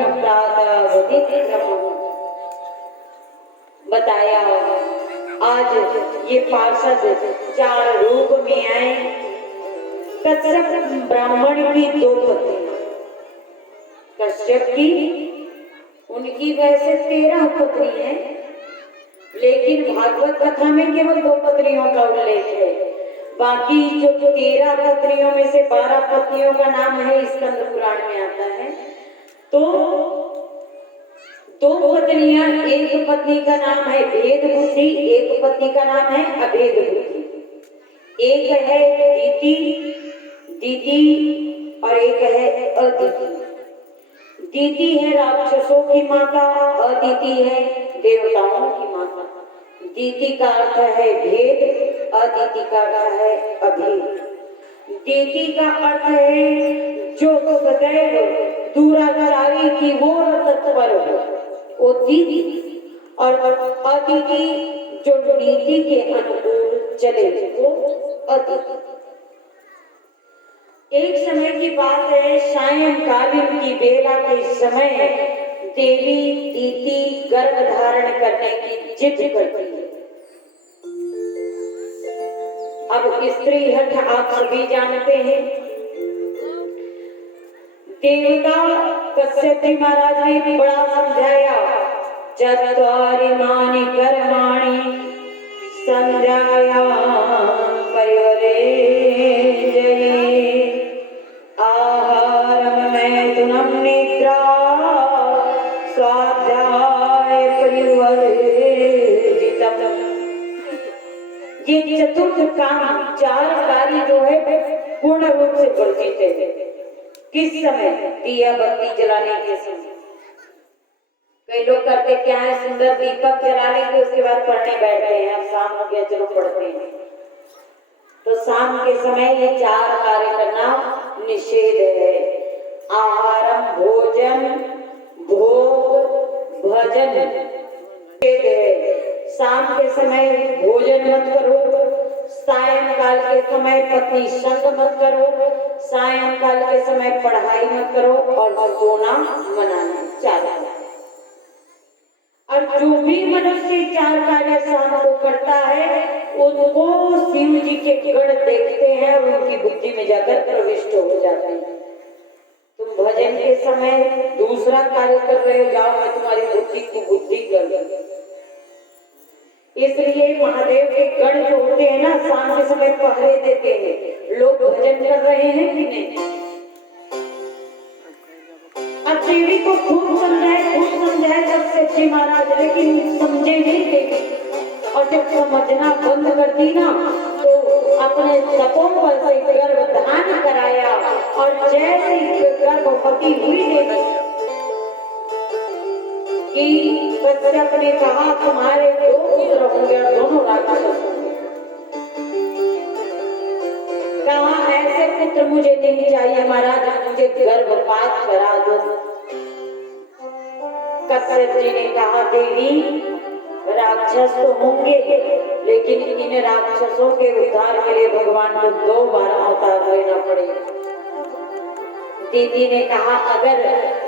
ब्रह्म प्रातः बताया। आज ये पार्षद 4 रूप में आए। कश्यप ब्राह्मण की 2 पत्नियां, कश्यप की उनकी वैसे 13 पत्नी है, लेकिन भागवत कथा में केवल 2 पत्नियों का उल्लेख है। बाकी जो 13 पत्नियों में से 12 पत्नियों का नाम है स्कंद पुराण में आता है। तो 2 पत्नियां, एक पत्नी का नाम है भेद बुद्धि, एक पत्नी का नाम है अभेद बुद्धि। एक है दीति और एक है अदिति। दीति है राक्षसों की माता, अदिति है देवताओं की माता। दीति का अर्थ है भेद, अदिति का अर्थ है अभेद। दीति का अर्थ है जो सदैव दुराचारी की ओर तत्पर हो, वो दीति। और अदिति जो नीति के अनुकूल चले, वो अदिति। एक समय की बात है, सायंकालीन की बेला के समय देवी दीति गर्भ धारण करने की जिद करती है। अब स्त्री हठ आप सभी जानते हैं। देवता कश्यप जी महाराज ने बड़ा समझाया, चत्वारिमानि कर्माणि संध्यायां परिवरे जये, आहारम मैथुनम निद्रा स्वाध्याय परिवर्जितम। ये चतुर्थ काम, 4 कार्य जो है पूर्ण रूप से वर्जित है। किस समय? दिया बत्ती जलाने के समय। कई लोग करते क्या है, सुंदर दीपक जला लेंगे, उसके बाद पढ़ने बैठते हैं। अब शाम हो गया, चलो पढ़ते हैं। तो शाम के समय ये 4 कार्य करना निषेध है। आहारम, भोजन, भोग, भजन निषेध है। शाम के समय भोजन मत करो, सायंकाल के समय पत्नी संग मत करो, सायंकाल के समय पढ़ाई मत करो और सोना मनाना चाहिए। और जो भी मनुष्य 4 कार्य शाम को करता है, उनको शिव जी के गण देखते हैं और उनकी बुद्धि में जाकर प्रविष्ट हो जाते हैं। तुम भजन के समय दूसरा कार्य कर रहे हो, जाओ मैं तुम्हारी बुद्धि को बुद्धि कर दूंगा। इसलिए महादेव के गण जो होते हैं ना, शाम के समय पहरे देते हैं। लोग भजन कर रहे हैं कि नहीं? अब देवी को खूब समझाए कश्यप जी महाराज, लेकिन समझे नहीं देवी। और जब समझना बंद कर दी ना, तो अपने तपोबल से गर्भधान कराया। और जैसे गर्भवती हुई देवी कि कश्यप ने कहा, तुम्हारे 2 पुत्र होंगे और दोनों राक्षस होंगे। कहा ऐसे पुत्र मुझे नहीं चाहिए महाराज, मुझे गर्भपात करा दो। कश्यप जी ने कहा, देवी राक्षस तो होंगे, लेकिन इन राक्षसों के उद्धार के लिए भगवान को 2 बार अवतार लेना पड़ेगा। दीदी ने कहा, अगर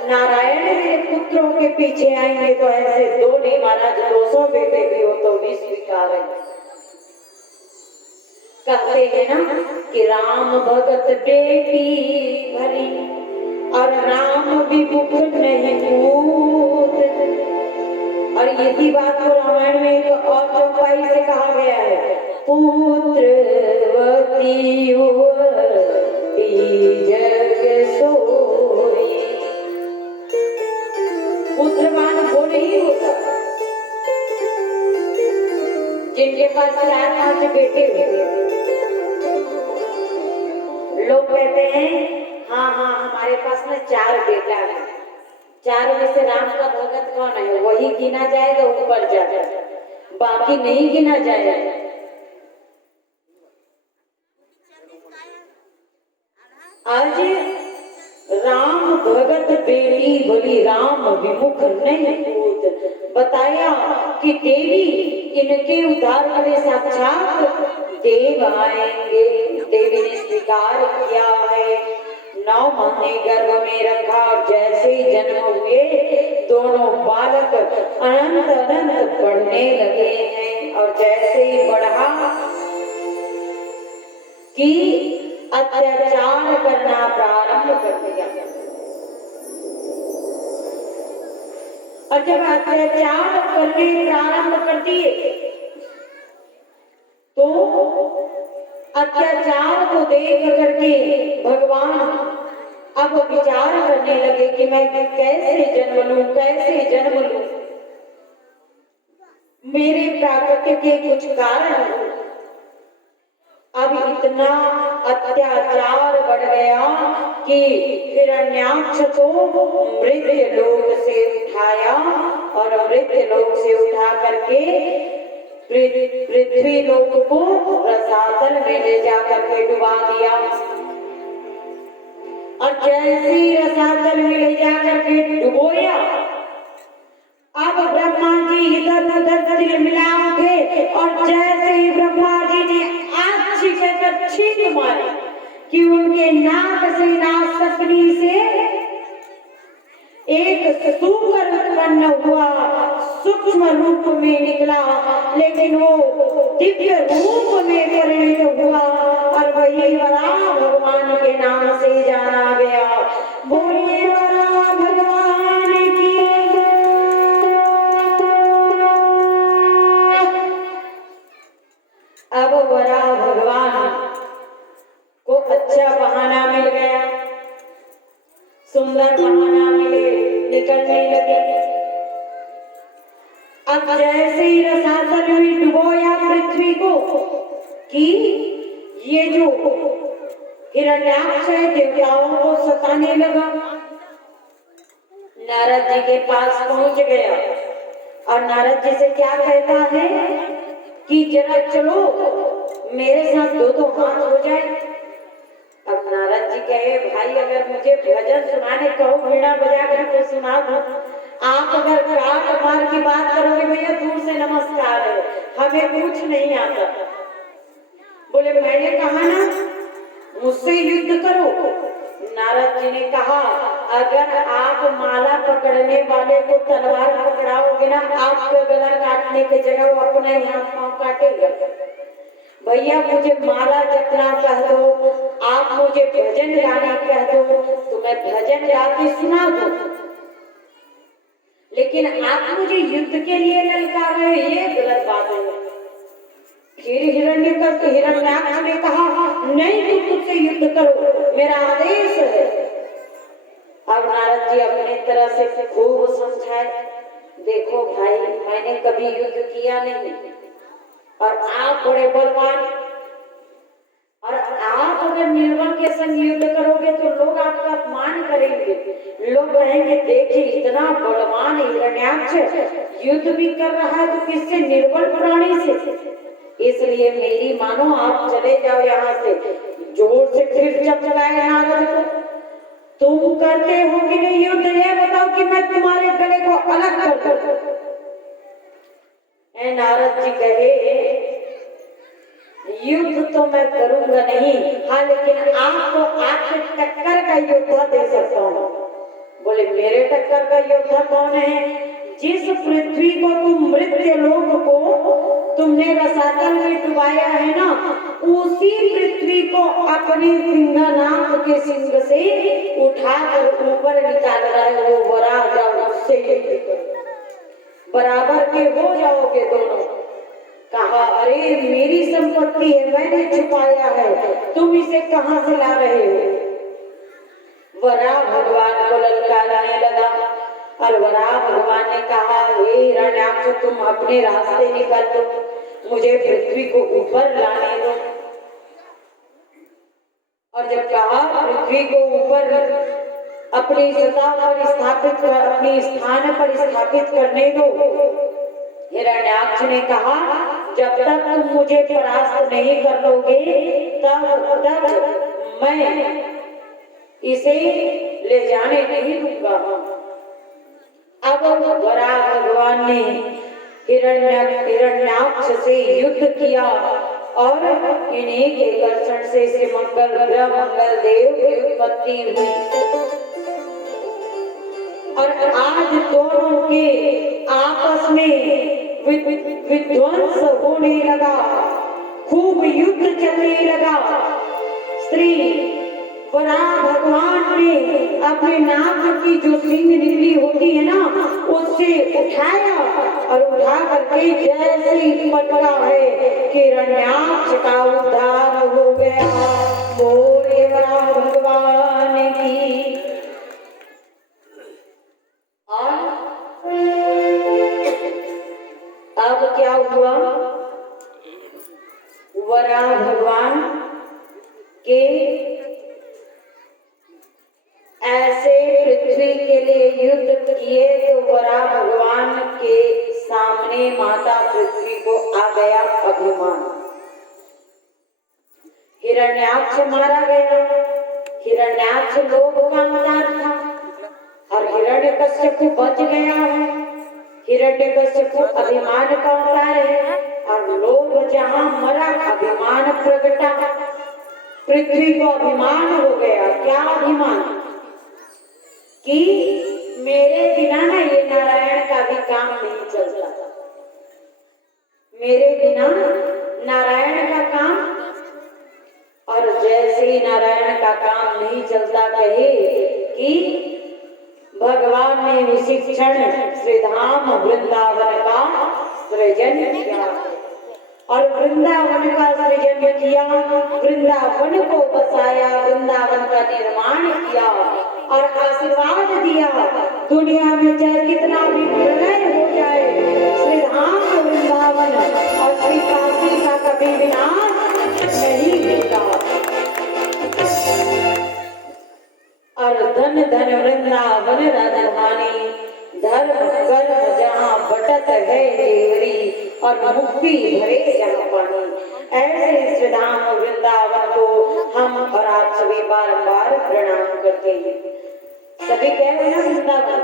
नारायण मेरे पुत्रों के पीछे आएंगे तो ऐसे 2 नहीं महाराज, 200 बेटे भी हो तो भी स्वीकार है। कहते हैं ना कि राम भगत बेटी भरी और राम विमुख नहीं पूत। और यही बात को रामायण में एक और चौपाई से कहा गया है, पुत्रवती जग सोई। पुत्रवान वो नहीं होता जिनके पास 4-5 बेटे होते। लोग कहते हैं हाँ हमारे पास में 4 बेटा है, 4 में से राम का भगत कौन है, वही गिना जाएगा, ऊपर जाएगा, बाकी नहीं गिना जाएगा। आज राम भगत बेटी भली राम विमुख नहीं पूत। बताया कि देवी इनके उद्धार के लिए साक्षात देव आएंगे। देवी ने स्वीकार किया है, 9 महीने गर्भ में रखा और जैसे ही जन्म हुए दोनों बालक अनंत अनंत बढ़ने लगे हैं। और जैसे ही बढ़ा कि अत्याचार करना प्रारंभ कर दिया। और जब अत्याचार करने प्रारंभ कर दिए तो अत्याचार को देख करके भगवान अब विचार करने लगे कि मैं कैसे जन्म लूं, कैसे जन्म लूं। मेरे प्राकृतिक के कुछ कारण अब इतना अत्याचार बढ़ गया कि हिरण्याक्ष को मृत्य लोक से उठाया और मृत्य लोक से उठा करके पृथ्वी लोक को रसातल में ले जाकर के डुबा दिया। और जैसे ही रसातल में ले जाकर के डुबोया, अब ब्रह्मा जी इधर उधर तिल मिला उठे और जैसे ही ब्रह्मा जी ने आँख कहकर छींक मारी कि उनके नाक से नासकनी से एक सूकर उत्पन्न हुआ, सूक्ष्म रूप में निकला, लेकिन वो दिव्य रूप में परिणित हुआ और वही वराह भगवान के नाम से जाना गया। बोलिए वराह भगवान की। अब वराह भगवान को अच्छा बहाना मिल गया, सुंदर बहाना मिले, निकलने लगे। अब जैसे ही रसातल में डुबोया पृथ्वी को कि ये जो हिरण्याक्ष है देवताओं को सताने लगा। नारद जी के पास पहुंच गया और नारद जी से क्या कहता है कि जरा चलो मेरे साथ दो हाथ हो जाए। अब नारद जी कहे भाई अगर मुझे भजन सुनाने कहो, वीणा बजा कर तो सुना दो। आप अगर काट मार की बात करोगे भैया दूर से नमस्कार है, हमें कुछ नहीं आता। बोले मैंने कहा ना मुझसे युद्ध करो। नारद जी ने कहा अगर आप माला पकड़ने वाले को तलवार पकड़ाओगे ना, आपका गला काटने की जगह वो अपना ही हाथ पांव काटेगा। भैया मुझे माला जपना कह दो, आप मुझे भजन गाने कह दो तो मैं भजन गा के सुना दूं, लेकिन आप मुझे युद्ध के लिए ललकार रहे, ये गलत बात है। फिर हिरण्याक्ष ने कहा नहीं तुम मुझसे युद्ध करो, मेरा आदेश है। अब नारद जी अपने तरह से खूब समझाए, देखो भाई मैंने कभी युद्ध किया नहीं और आप बड़े बलवान, और आप अगर निर्बल के संग युद्ध करोगे तो लोग आपका अपमान करेंगे। लोग कहेंगे देखिए इतना बलवान हिरण्याक्ष युद्ध भी कर रहा है तो किससे, निर्बल प्राणी से। इसलिए मेरी मानो आप चले जाओ यहाँ से। जोर से फिर चमकाए नारद को, तुम करते हो कि नहीं युद्ध, ये बताओ कि मैं तुम्हारे गले को अलग कर दूं। नारद जी कहे युद्ध तो मैं करूंगा नहीं, हाँ लेकिन आपको आपके टक्कर का योद्धा दे सकता हूँ। बोले मेरे टक्कर का योद्धा कौन है? जिस पृथ्वी को तुम मृत्य लोक को तुमने रसातल में डुबाया है ना, उसी पृथ्वी को अपने सिंहनाथ के सिंह से उठाकर ऊपर निकाल रहा है। वो वराह जाओ उससे बराबर के हो जाओगे दोनों। कहा अरे मेरी संपत्ति है, मैंने छुपाया है, तुम इसे कहां से ला रहे हो? वराह भगवान को ललकारने लगा और वराह भगवान ने कहा हे हिरण्याक्ष तुम अपने रास्ते निकल दो, मुझे पृथ्वी को ऊपर लाने दो। और जब कहा पृथ्वी को ऊपर अपनी सतह पर स्थापित कर, अपने स्थान पर स्थापित करने दो। हिरण्याक्ष ने कहा जब तक तुम मुझे परास्त नहीं कर लोगे तब तक मैं इसे ले जाने नहीं दूंगा। अब वराह भगवान ने हिरण्याक्ष से युद्ध किया और इन्हीं के कर्षण से मंगल ग्रह मंगल देव की उत्पत्ति हुई। और आज दोनों के आपस में विध्वंस होने लगा, खूब युद्ध चलने लगा। श्री वराह भगवान ने अपने नाक की जो सींग निकली होती है ना, उससे उठाया और उठा करके जैसे ही पटका है कि हिरण्याक्ष का उद्धार हो गया। बोले वराह भगवान की। और अब क्या हुआ, वराह भगवान के ऐसे पृथ्वी के लिए युद्ध किए तो वराह भगवान के सामने माता पृथ्वी को आ गया अभिमान। हिरण्याक्ष मारा गया। हिरण्याक्ष लोभ का अवतार था और हिरण्यकश्यप बच गया है। हिरण्यकश्यप अभिमान का अवतार है और लोभ जहां मरा अभिमान प्रगटा। पृथ्वी को अभिमान हो गया। क्या अभिमान? कि मेरे बिना ना ये नारायण का भी काम नहीं चलता। मेरे बिना नारायण का काम, और जैसे ही नारायण का काम नहीं चलता कहे कि भगवान ने उसी क्षण श्रीधाम वृंदावन का सृजन किया और वृंदावन का सृजन किया, वृंदावन को बसाया, वृंदावन का निर्माण किया और आशीर्वाद दिया। दुनिया में चाहे कितना भी प्रलय हो जाए, श्रीधाम वृंदावन और श्री काशी का कभी विनाश नहीं होता। और धन धन वृंदावन राजधानी, धर्म कर्म जहाँ बटत है देवरी और मुक्ति भरे जहाँ पानी। ऐसे श्रीधाम वृंदावन को हम और आप सभी बारंबार प्रणाम करते हैं। सभी कह रहे हैं वृंदावन।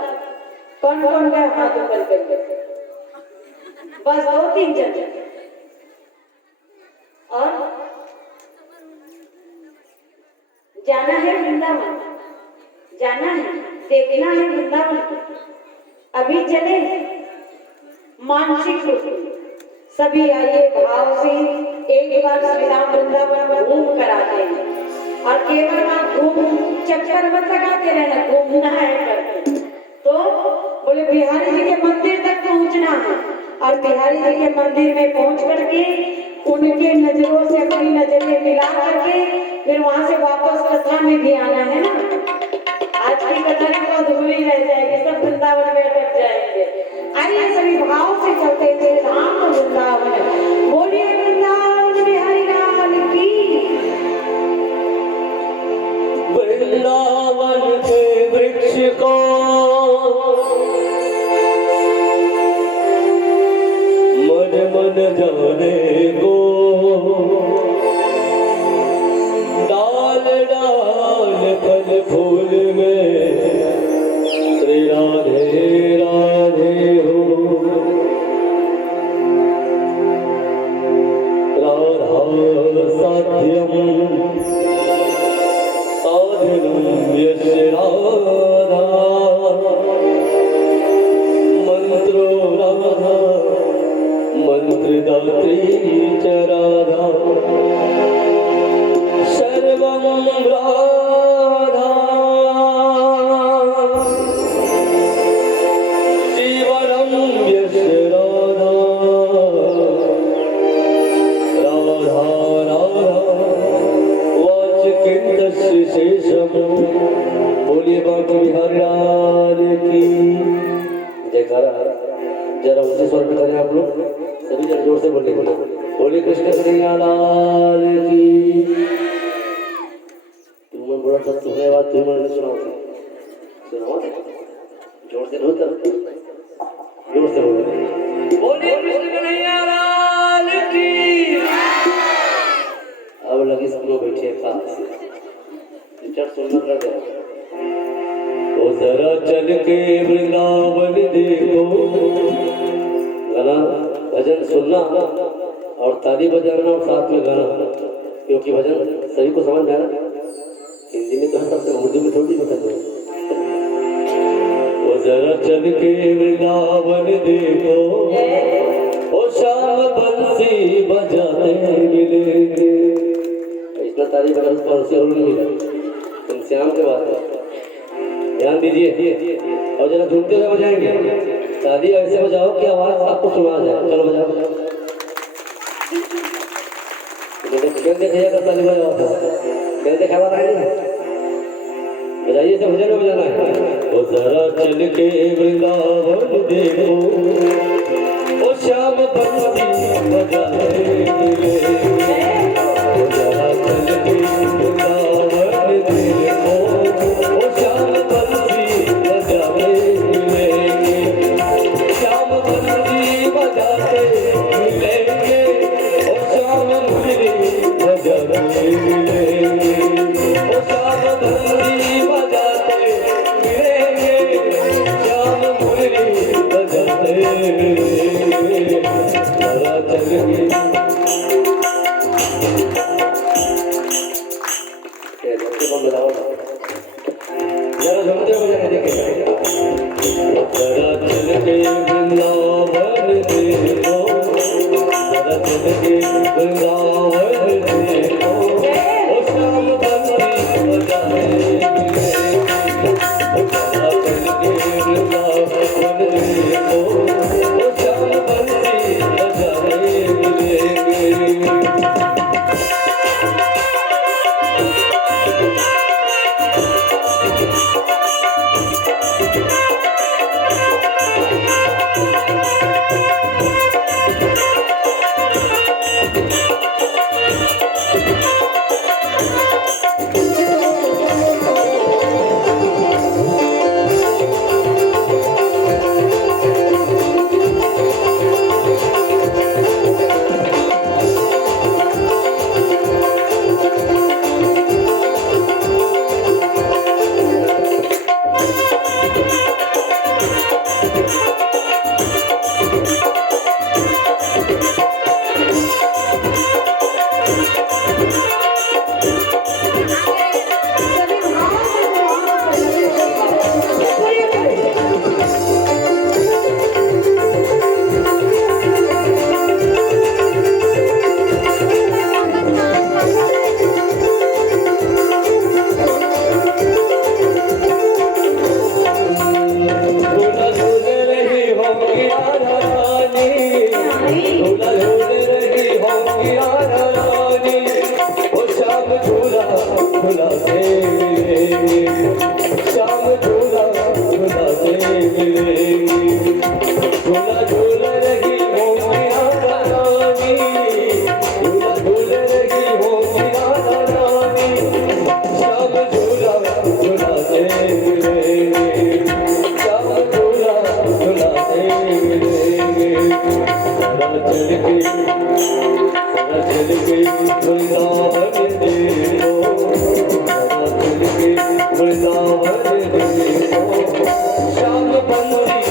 कौन कौन गए हाथ ऊपर करके? बस 2-3 जन। और जाना है वृंदावन, जाना है, देखना है वृंदावन। अभी चले मानसिक रूप सभी आइए भाव से एक बार श्रीराम वृंदावन घूम कर आते हैं। और केवल आप घूम चक्कर मत लगाते रहना, घूमना है करके। तो बोले बिहारी जी के मंदिर तक पहुंचना है और बिहारी जी के मंदिर में पहुंच करके उनके नजरों से अपनी नजरें मिला करके फिर वहां से वापस कथा में भी आना है ना। आज की कथा तो अधूरी रह जाएगी, सब वृंदावन में अटक जाएंगे। आइए सभी भाव से चलते थे धाम वृंदावन। बोलिए वृंदावन बिहारी लाल की। वृंदावन के वृक्ष को मन मन जाने को, डाल डाल फल फूल में श्री राधे राधे हो। राधा साध्यम साधनम यश राधा, मंत्रो राधा मंत्रदात्री च राधा, सर्वं राधा जीवनं यश राधा, राधा राधा वाचकिन्तस्य शेषम्। बोलिए बाबा बिहारी लाल की जयकारा। जरा ऊंचे स्वर में करें आप लोग, सभी जरा जोर से बोलिए। बोलिए कृष्ण कन्हैया लाल की। तुमने बोला था तुम्हें बात तुम्हें नहीं सुना जोर से जोर से बोलिए कृष्ण कन्हैया लाल की। अब लगी सब लोग बैठे सुनना कर जाए। ओ जरा चल के वृंदावन देखो, गाना भजन सुनना और ताली बजाना और साथ में गाना, क्योंकि भजन सभी को समझ में आना। हिंदी में तो है सबसे, उर्दू में थोड़ी बता दो। ओ जरा चल के वृंदावन देखो, ओ शाम बंसी बजाते मिलेंगे। इतना तारीफ बंसी और नहीं मिला, तुम श्याम के बात है, ध्यान दीजिए और जरा झूमते हुए बजाएंगे। शादी ऐसे बजाओ कि आवाज आपको सुना जाए। चलो बजाओ बजाओ, खेल देखिएगा, ताली बजाओ, खेल देखा वाला है, बजाइए से भजन में बजाना है। ओ जरा चल के वृंदावन देखो, ओ श्याम बंसी बजाते मिलेंगे। ओ जरा चल के वृंदावन देखो, ओ श्याम बंसी बजाते मिलेंगे। श्याम बंसी बजाते मिलेंगे, ओ श्याम मुरली बजाते मिलेंगे। ओ श्याम बंसी बजाते मिलेंगे, श्याम मुरली बजाते मिलेंगे। जरा चल के जरा झूमते हुए बजाने देखिए। जरा चल के वृंदावन देखो, जरा चल के वृंदावन देखो, ओ श्याम बंसी बजाते मिलेंगे। ओ जरा चल के वृंदावन देखो, ओ श्याम बंसी बजाते मिलेंगे। वृंदावन देखो, श्याम बंसी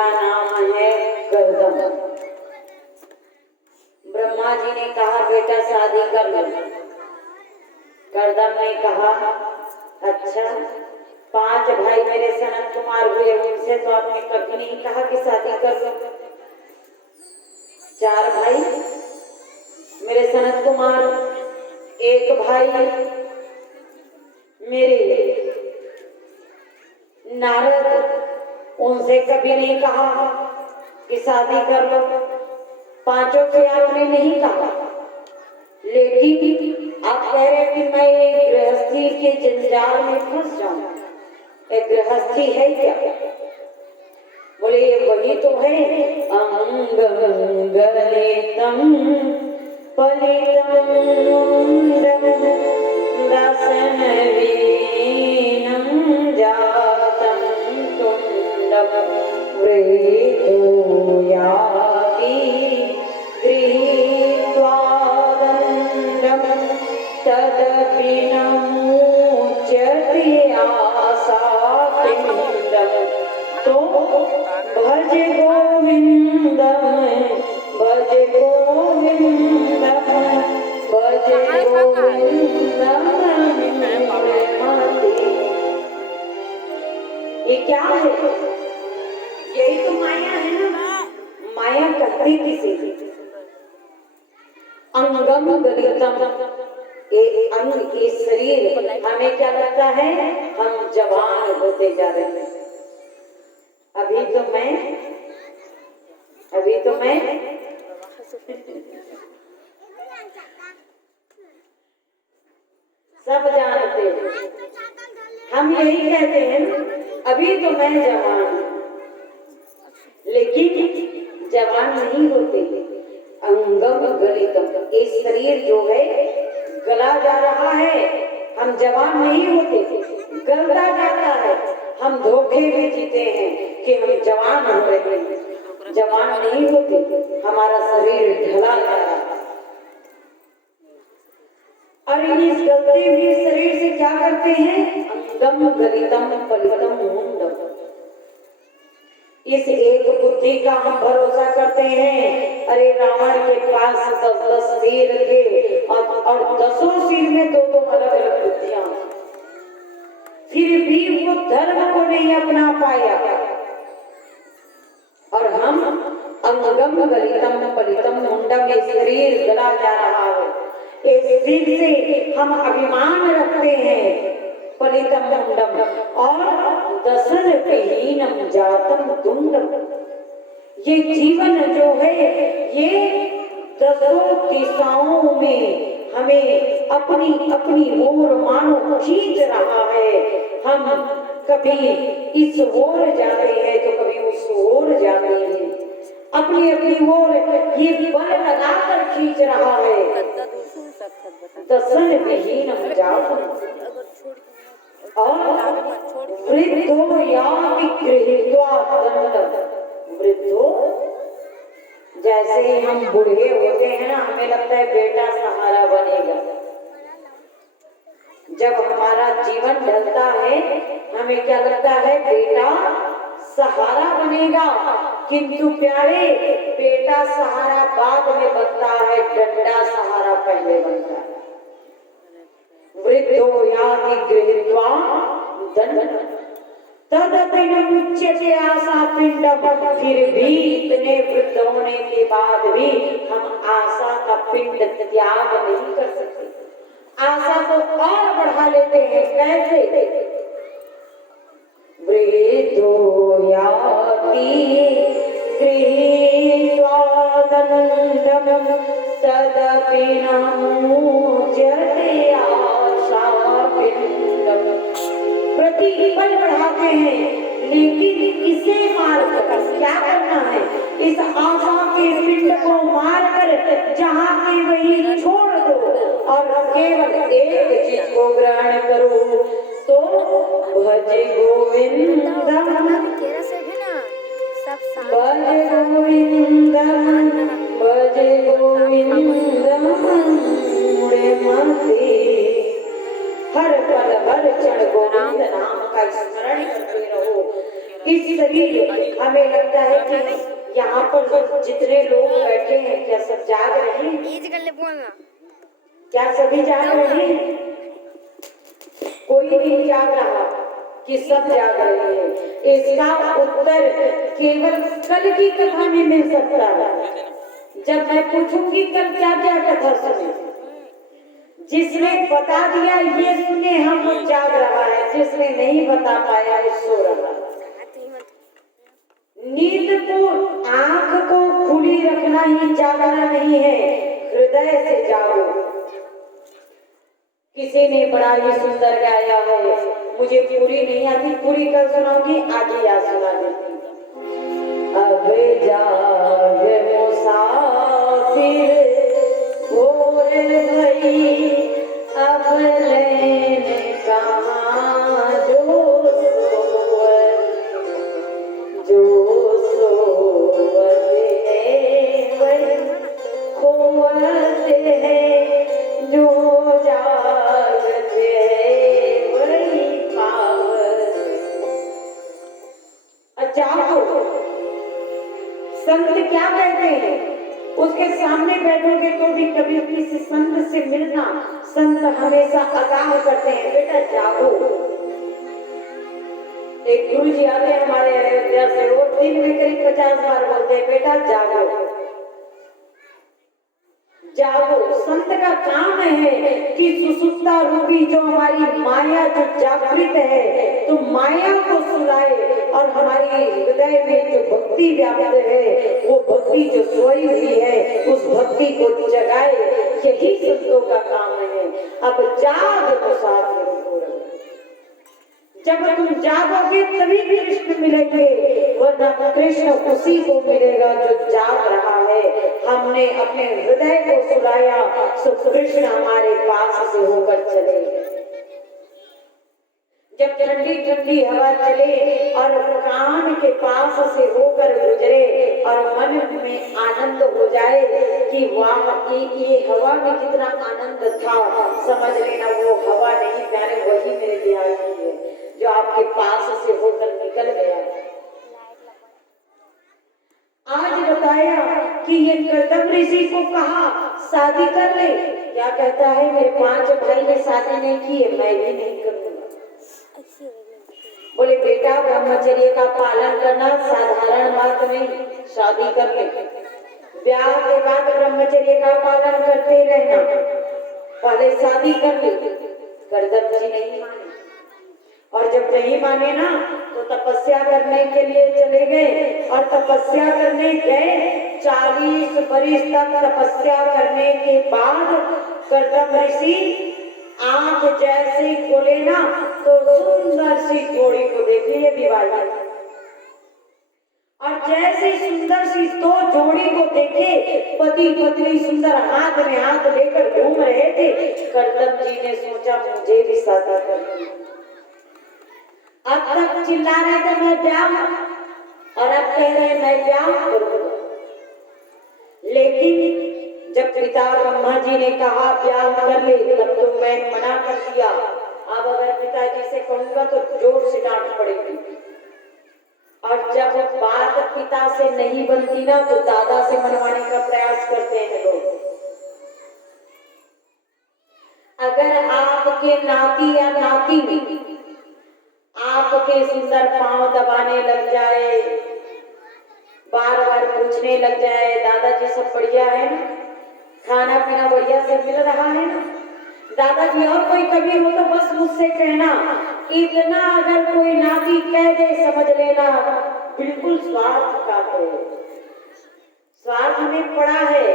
जिसका नाम है गर्दन। ब्रह्मा जी ने कहा बेटा शादी कर लो। गर्दन ने कहा अच्छा 5 भाई मेरे सनत कुमार हुए, उनसे तो आपने कभी नहीं कहा कि शादी कर लो। 4 भाई मेरे सनत कुमार, 1 भाई मेरे नारद, उनसे कभी नहीं कहा कि शादी कर लो। 5 से आपने नहीं कहा, लेकिन आप कह रहे कि मैं एक गृहस्थी के जंजाल में फंस जाऊं। एक गृहस्थी है क्या? बोले ये वही तो है। अंगं गलितम पलितम मुंडम दसन वीनम जातम तुंडम वृतो याति गृहीत्वा दंडम तदपि न मुच्यते आशापिंडम। तो भज गोविंदम भज गोविंदम भज गोविंदम। ये क्या है? यही तो माया है ना। माया कहती किसे? अंगम गलितम, एक अंग के शरीर। हमें क्या लगता है? हम जवान होते जा रहे हैं। अभी तो मैं सब जानते हैं। हम यही कहते हैं अभी तो मैं जवान हूं, लेकिन जवान नहीं होते। अंगम गलितम, ये शरीर जो है गला जा रहा है। हम जवान नहीं होते, गलता जाता है। हम धोखे में जीते हैं कि हम जवान हो रहे हैं, जवान नहीं होते। हमारा शरीर ढला जा रहा है। और इस गलते हुए शरीर से क्या करते हैं? अंगम गलितम पलितम मुंडम। इस एक बुद्धि का हम भरोसा करते हैं। अरे रावण के पास 10 सिर थे और 10 सिर में 2 अलग अलग बुद्धियां, फिर भी वो धर्म को नहीं अपना पाया। और हम अंगम गलितम पलितम मुंडम, ये शरीर गला जा रहा है। इस शरीर से हम अभिमान रखते हैं। पलितम मुंडम और दसन विहीनम जातम तुंडम। ये जीवन जो है ये 10 दिशाओं में हमें अपनी अपनी ओर मानो खींच रहा है। हम कभी इस ओर जाते हैं तो कभी उस ओर जाते हैं। अपनी अपनी ओर ये बल लगाकर खींच रहा है। दसन विहीनम जातम और वृद्धो याति गृहीत्वा दंडम। वृद्धो, जैसे ही हम बूढ़े होते हैं ना, हमें लगता है बेटा सहारा बनेगा। जब हमारा जीवन ढलता है हमें क्या लगता है? बेटा सहारा बनेगा। किंतु प्यारे, बेटा सहारा बाद में बनता है, डंडा सहारा पहले बनता है। वृद्धो याति गृहीत्वा दंडम तदपि न मुच्यते आशा पिंडम। फिर भी इतने वृद्ध होने के बाद भी हम आशा का पिंड त्याग नहीं कर सकते। आशा को और बढ़ा लेते हैं। कैसे? वृद्धो याति गृहीत्वा दंडम तदपि न मुच्यते आशा पिंडम। प्रतिबल बढ़ाते हैं, लेकिन इसे मारकर क्या करना है? इस आशा के पिंड को मारकर जहाँ के वही छोड़ दो और केवल एक चीज को ग्रहण करो। तो भज गोविंदम भज गोविंदम भज गोविंदम मुड़े माते। हर पल हर क्षण गोविंद नाम का स्मरण करते रहो। इस शरीर हमें लगता है कि यहाँ पर जितने लोग बैठे हैं क्या सब जाग रहे हैं? क्या सभी जाग रहे हैं? कोई नहीं जाग रहा कि सब जाग रहे हैं। इसका उत्तर केवल कल की कथा में मिल सकता है। जब मैं पूछूंगी कल क्या क्या कथा सुनी, जिसने बता दिया ये सुने हम वो जाग रहा है, जिसने नहीं बता पाया वो सो रहा है। नींद को, आंख को खुली रखना ही जागना नहीं है, हृदय से जागो। किसी ने बड़ा ही सुंदर गाया है, मुझे पूरी नहीं आती, पूरी कल सुनाऊंगी, आगे याद सुना देती। अब जाग मुसाफिर भोर भई, अब लेने कहाँ जो सोवत है वही खोवत है, जो जागत है वही पावत। जागो। संत क्या कहते हैं? उसके सामने बैठोगे तो भी कभी किसी संत से मिलना, संत हमेशा आगाह करते हैं, बेटा जागो। एक गुरु जी आते हैं हमारे अयोध्या से, वो दिन में करीब 50 बार बोलते हैं, बेटा जागो जागो। संत का काम है कि सुसुप्ता रूपी जो हमारी माया जो जागृत है, तो माया को सुलाए और हमारी हृदय में जो भक्ति व्याप्त है, वो भक्ति जो सोई हुई है, उस भक्ति को जगाए। यही संतों का काम है। अब जाग मुसाफिर हो रहे, जब तुम जागोगे तभी कृष्ण मिलेंगे, वरना कृष्ण उसी को मिलेगा जो जाग रहा है। हमने अपने हृदय को सुलाया, सो कृष्ण हमारे पास से होकर चले। जब ठंडी ठंडी हवा चले और कान के पास से होकर गुजरे और मन में आनंद हो जाए कि वाह ये हवा में कितना आनंद था, समझ लेना वो हवा नहीं प्यारे, वही मेरे दियाल की है जो आपके पास से होकर निकल गया। आज बताया कि ये कर्दम ऋषि को कहा शादी कर ले, क्या कहता है मेरे 5 भाई ने शादी नहीं की है, मैं भी नहीं करूंगा। बोले बेटा ब्रह्मचर्य का पालन करना साधारण बात नहीं, शादी कर ले। ब्याह के बाद ब्रह्मचर्य का पालन करते रहना, पहले शादी कर ले। कर्दम जी नहीं माने, और जब नहीं माने ना तो तपस्या करने के लिए चले गए, और तपस्या करने गए 40 वर्ष तक तपस्या करने के बाद कर्दम ऋषि आंख जैसे ही खोले ना तो सुंदर सी जोड़ी को देखिए विवाहित, और जैसे सुंदर सी दो जोड़ी को देखे, पति पत्नी सुंदर हाथ में हाथ लेकर घूम रहे थे। कर्दम जी ने सोचा मुझे भी शादी करनी। अब तक चिल्ला रहे थे मैं ब्याह, और अब कह रहे मैं ब्याह करूंगा। लेकिन जब पिता ब्रह्मा जी ने कहा ब्याह कर ले, तब तो मैं मना कर दिया। अब अगर पिताजी से कहूंगा तो जोर से डांट पड़ेगी, और जब बात पिता से नहीं बनती ना तो दादा से मनवाने का प्रयास करते हैं लोग। अगर आपके नाती या नाती आपके सुंदर पांव दबाने लग जाए, बार बार पूछने लग जाए दादाजी सब बढ़िया है ना, खाना पीना बढ़िया से मिल रहा है ना, दादाजी और कोई कमी हो तो बस मुझसे कहना, इतना अगर कोई नाती कह दे समझ लेना बिल्कुल स्वार्थ का है। स्वार्थ में पड़ा है,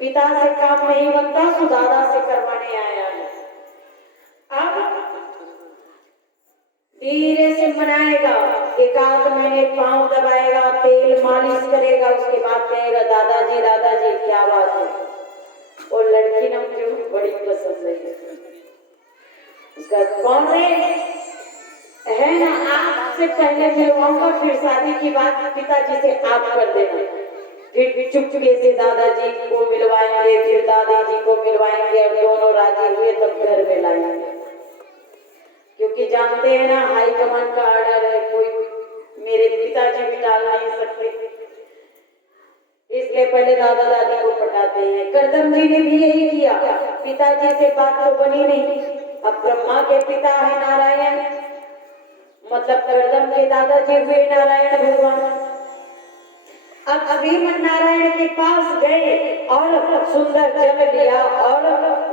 पिता से काम नहीं बनता तो दादा से करवाने आया है। अब धीरे से मनाएगा, 1-8 महीने पांव दबाएगा, तेल मालिश करेगा, उसके बाद कहेगा दादाजी दादाजी क्या बात है। और लड़की ना मुझे बड़ी पसंद है, उसका कौन है ना, आपसे पहले मिलवाऊंगा, फिर शादी की बात पिताजी से आप कर देना। फिर चुपके से दादाजी को मिलवाएंगे, फिर दादाजी को मिलवाएंगे, और दोनों राजी हुए तब घर में लाएंगे। क्योंकि जानते हैं ना हाई कमान का ऑर्डर है, कोई मेरे पिताजी भी टाल नहीं सकते, इसलिए पहले दादा दादी को पटाते हैं। करदम जी ने भी यही किया, पिताजी से बात तो बनी नहीं। अब ब्रह्मा के पिता है नारायण, मतलब करदम के दादाजी हुए नारायण भगवान। अब अभिमन नारायण के पास गए और सुंदर जल लिया और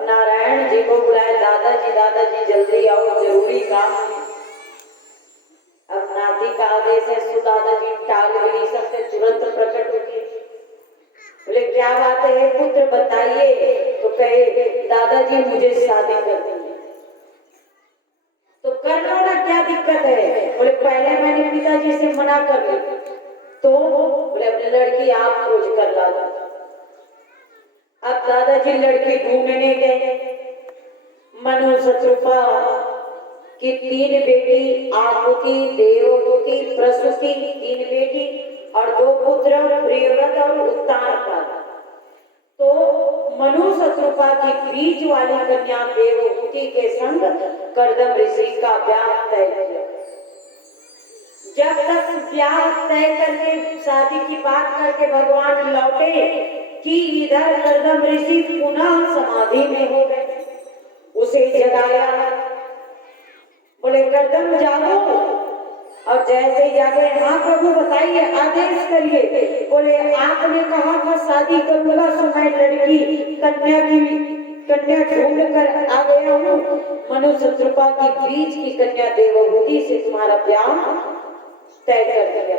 नारायण जी को बुलाए, दादाजी दादाजी जल्दी आओ, जरूरी काम है। अब नाती का आदेश है, सो दादाजी टाल भी नहीं सकते, तुरंत प्रकट हो गए। बोले क्या बात है पुत्र बताइए। तो कहे दादाजी मुझे शादी करनी है। तो कर लो ना, क्या दिक्कत है। बोले पहले मैंने पिताजी से मना कर ली, तो बोले अपनी लड़की आप खोज कर ला दो। अब दादाजी लड़की ढूंढने गए। मनु शत्रुपा की 3 बेटी, आहुति, देवहूति, प्रसूति, 3 बेटी और 2 पुत्र, प्रियव्रत और उत्तानपाद। तो मनु शत्रुपा की बीच वाली कन्या देवहूति के संग करदम ऋषि का ब्याह तय किया। जब तक ब्याह तय करके शादी की बात करके भगवान लौटे कि इधर करदम ऋषि पुनः समाधि में हो गए। उसे जगाया, बोले करदम जागो। और जैसे ही जागे, हाँ प्रभु बताइए, आदेश करिए। बोले आपने कहा था शादी करूंगा, सो मैं लड़की कन्या ढूंढ कर आ गया हूँ। मनु शत्रुपा की बीच की कन्या देवहूति से तुम्हारा ब्याह तय कर दिया।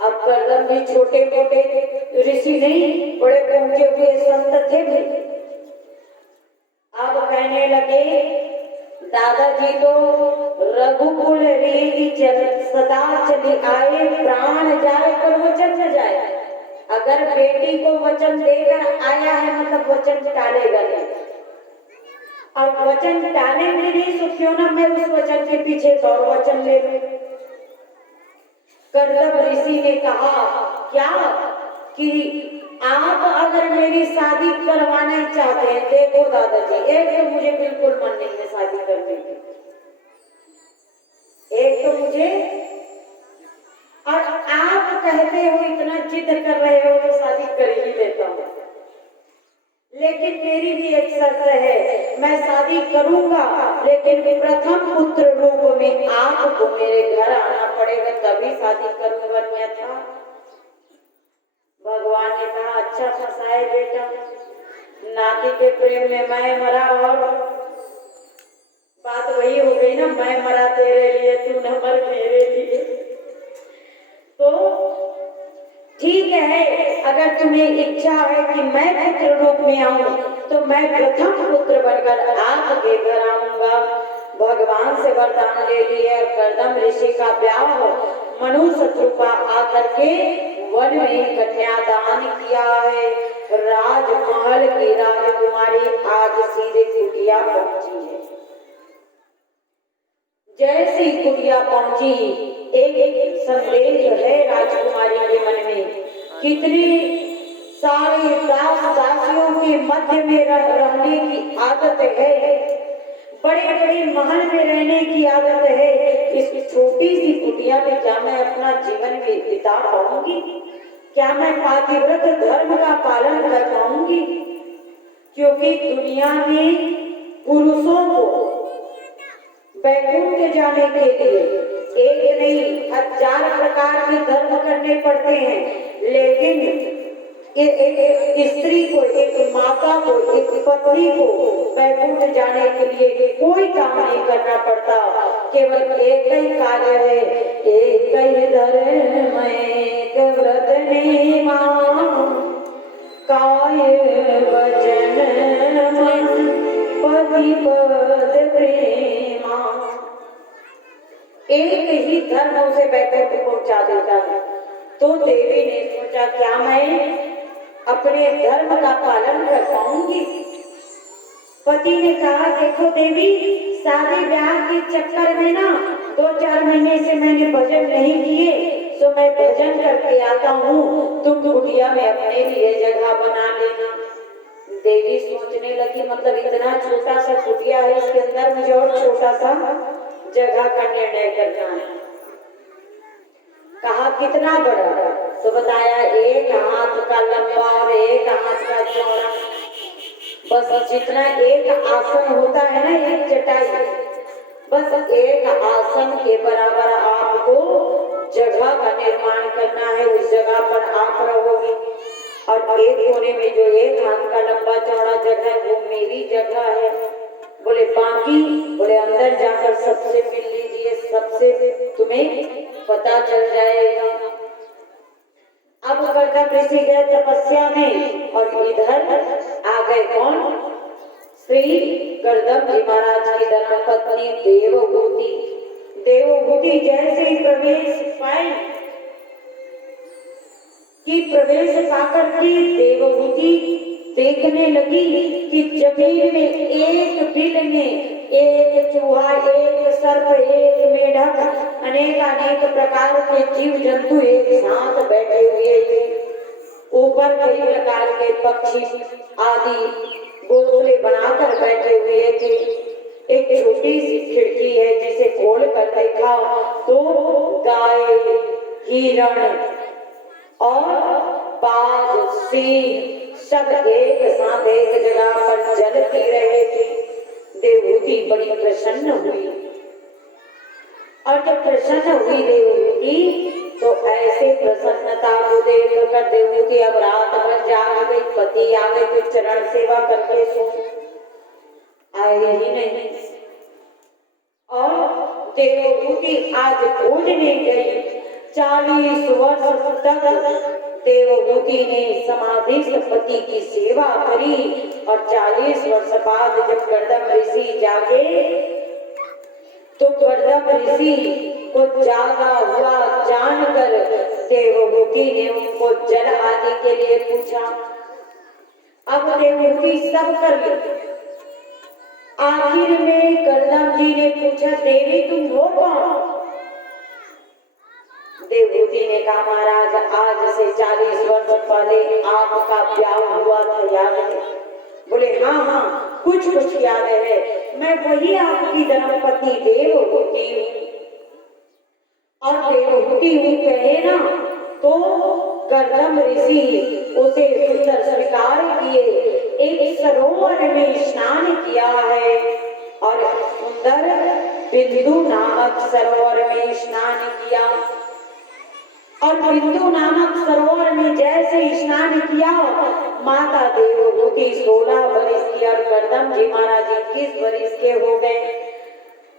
अब करदम भी छोटे मोटे ऋषि नहीं, बड़े पहुंचे हुए संत थे। अब कहने लगे दादाजी तो रघुकुल रीति सदा चली आए, प्राण जाए पर वचन न जाए। अगर बेटी को वचन देकर आया है मतलब वचन टालेगा नहीं, और वचन टालेंगे नहीं तो क्यों ना मैं उस वचन के पीछे और वचन ले लूं। करदम ऋषि ने कहा क्या कि आप अगर मेरी शादी करवाना चाहते हैं, देखो दादाजी, एक तो मुझे बिल्कुल मन नहीं है शादी करने की, एक तो मुझे, और आप कहते हो इतना जिद कर रहे हो तो शादी कर ही लेता हूँ। लेकिन मेरी भी एक शर्त है, मैं शादी करूंगा लेकिन प्रथम पुत्र रूप में आपको मेरे घर आना पड़ेगा, तभी शादी करूंगा। अन्यथा भगवान ने कहा अच्छा फंसाए बेटा, नाती के प्रेम में मैं मरा, और बात वही हो गई ना, मैं मरा तेरे लिए, तू न मर मेरे लिए। तो ठीक है, अगर तुम्हें इच्छा है कि मैं पुत्र रूप में आऊं तो मैं प्रथम पुत्र बनकर आपके घर आऊंगा। भगवान से वरदान ले लिए और करदम ऋषि का ब्याह मनु शत्रुपा आकर के वन में कन्यादान किया है। राजमहल की राजकुमारी आज सीधे कुटिया पहुंची है। जैसी कुटिया पहुंची, एक संदेह है राजकुमारी के मन में, कितनी सारे दास दासियों के मध्य में रहने की आदत है, बड़े बड़े महल में रहने की आदत है, इस छोटी सी कुटिया में क्या मैं अपना जीवन बिता पाऊंगी? क्या मैं पातिव्रत धर्म का पालन कर पाऊंगी? क्योंकि दुनिया में पुरुषों को वैकुंठ जाने के लिए एक नहीं 1000 प्रकार के धर्म करने पड़ते हैं, लेकिन एक स्त्री को, एक माता को, एक पत्नी को वैकुंठ जाने के लिए कोई काम नहीं करना पड़ता। केवल एक ही कार्य है, एक ही धर्म एक व्रत नेमा, काय वचन मन पति पद प्रेमा। एक ही धर्म उसे वैकुंठ पहुंचा देता है। तो देवी ने सोचा क्या मैं अपने धर्म का पालन कर पाऊंगी? पति ने कहा देखो देवी, शादी ब्याह के चक्कर में ना 2-4 महीने से मैंने भजन नहीं किए, तो मैं भजन करके आता हूँ, तुम कुटिया में अपने लिए जगह बना लेना। देवी सोचने लगी मतलब इतना छोटा सा कुटिया है, इसके अंदर मुझे और छोटा सा जगह का निर्णय करना है। कितना बड़ा, तो बताया 1 हाथ का लंबा और 1 हाथ का चौड़ा। बस जितना एक आसन होता है ना, एक चटाई, बस एक आसन के बराबर आपको जगह का निर्माण करना है। उस जगह पर आप रहोगे और एक कोने में जो 1 हाथ का लंबा चौड़ा जगह है वो मेरी जगह है। बोले बाकी, बोले अंदर जाकर सबसे मिल लीजिए, सबसे तुम्हें पता चल जाएगा। अब कर्दम ऋषि गए तपस्या में और इधर आ गए कौन? श्री कर्दम जी महाराज की धर्मपत्नी देवहूति। देवहूति जैसे ही प्रवेश पाई कि प्रवेश पाकर के देवहूति देखने लगी कि जमीन में एक बिल में एक चूहा, एक सर्प, एक मेढक, अनेक प्रकार के जीव जंतु एक साथ बैठे हुए थे। ऊपर कई प्रकार के पक्षी आदि घोंसले बनाकर बैठे हुए थे। एक छोटी सी खिड़की है जिसे खोल कर देखा तो गाय, हिरण और बाघ, सिंह सब एक साथ एक जगह पर जल पी रहे थे। देवहूति बड़ी प्रसन्न हुई और जब प्रसन्न हुई देवहूति तो ऐसे प्रसन्नता को देख कर देवहूति अब रात भर जाग गई। पति आ गए तो चरण सेवा करके सो, आए ही नहीं। और देवहूति आज खोजने गई। 40 वर्ष तक देवहूति ने समाधिस्थ पति की सेवा करी और 40 वर्ष बाद जब कर्दम ऋषि जागे तो कर्दम ऋषि को जागा हुआ जानकर देवहूति ने उनको जल आदि के लिए पूछा। अब देवहूति सब कर ली। आखिर में कर्दम जी ने पूछा, देवी तुम हो कौन? देवहूति ने कहा, महाराज आज से 40 वर्ष पहले आपका ब्याह हुआ था, याद है? बोले हाँ हाँ कुछ याद है, मैं वही आपकी धर्मपत्नी देवहूति हूँ। और देवहूति हूँ कहे ना तो कर्दम ऋषि उसे सुंदर स्वीकार किए। एक सरोवर में स्नान किया है और सुंदर बिंदु नामक सरोवर में स्नान किया। और बिंदु नामक सरोवर में जैसे स्नान किया, माता देवहूति 16 वर्ष की और कर्दम जी महाराज 21 वर्ष के हो गए।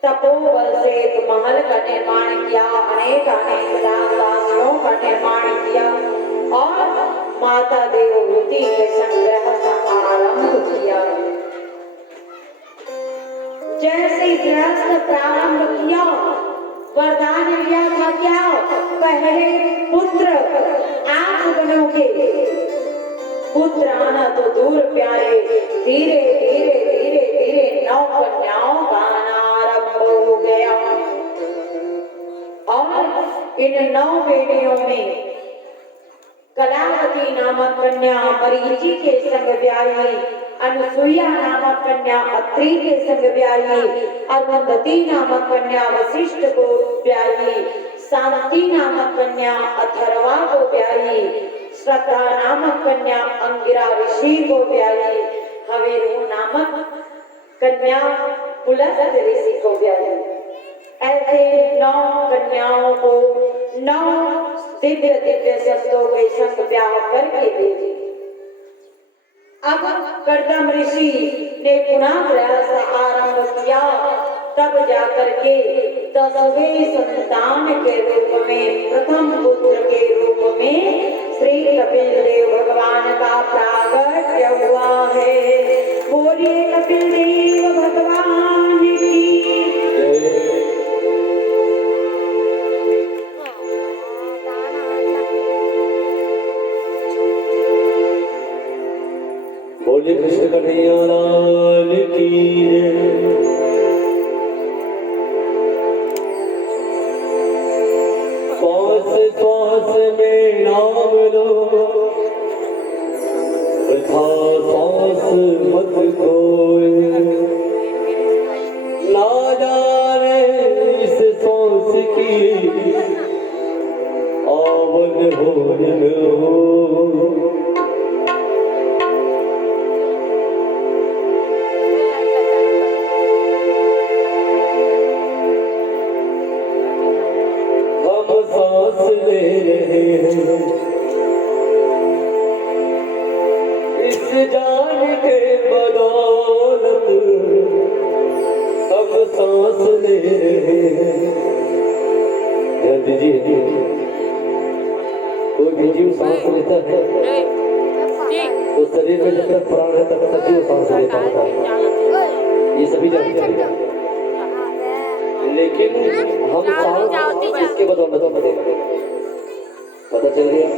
तपोबल से एक महल का निर्माण किया, अनेक दासियों का निर्माण किया और माता देवहूति के संग्रह का आरंभ किया। जैसे ही गृहस्थ प्रारंभ किया, वरदान लिया था क्या? पहले पुत्र आप बनोगे। पुत्र आना तो दूर प्यारे, धीरे धीरे धीरे धीरे 9 कन्याओं का आना आरंभ हो गया। और इन 9 बेटियों में कलावती नामक कन्या मरीचि के संग ब्याही, अनुसुईया नामक कन्या अत्रि के संग ब्याही, अरुंधति नामक कन्या वशिष्ठ को ब्याही, शांति नामक कन्या अथर्वा को ब्याही, श्रद्धा नामक कन्या अंगिरा ऋषि को ब्याही, हवेरू नामक कन्या पुलस्त ऋषि को ब्याही। ऐसे 9 कन्याओं को 9 दिव्य संतों के संग ब्याह करके दे दी। अब कर्दम ऋषि ने पुनः प्रयास आरंभ किया, तब जाकर के 10वें संतान के रूप में, प्रथम पुत्र के रूप में श्री कपिल देव भगवान का प्रागट्य हुआ है। बोलिए कपिल देव भगवान की। बोलिए कृष्ण कन्हैया लाल की जय। श्वास में नाम लो, वृथा सांस मत खोए, ना जाने इस सांस की और पावन हो हम सांस ले रहे हैं इस जान के बदौलत, हम सांस ले रहे हैं। ध्यान दीजिए, कोई भी जीव सांस लेता है तो शरीर में जब तक प्राण है तब तक जीव सांस ले पाता है, ये सभी जानते हैं। लेकिन हम सांस किसके बदौलत पता चल गया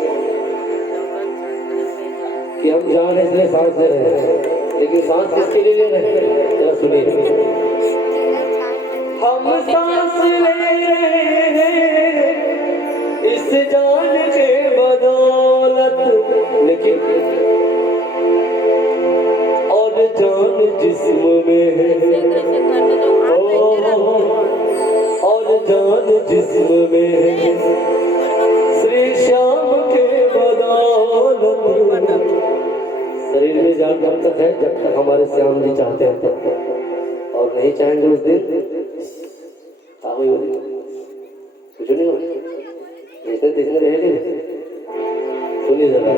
कि हम जान है इसलिए सांस ले रहे हैं, लेकिन सांस किसके लिए ले रहे हैं जरा सुनिए। हम सांस ले रहे हैं इस जान के बदौलत, लेकिन और जान जिस्म में है, और जान जिस्म में है श्री श्याम के बदौलत। शरीर में जान जब तक है जब तक हमारे श्याम जी चाहते हैं तब तक, और नहीं चाहेंगे उस दिन कुछ नहीं होगा, ऐसे देखने रहेंगे। सुनिए जरा,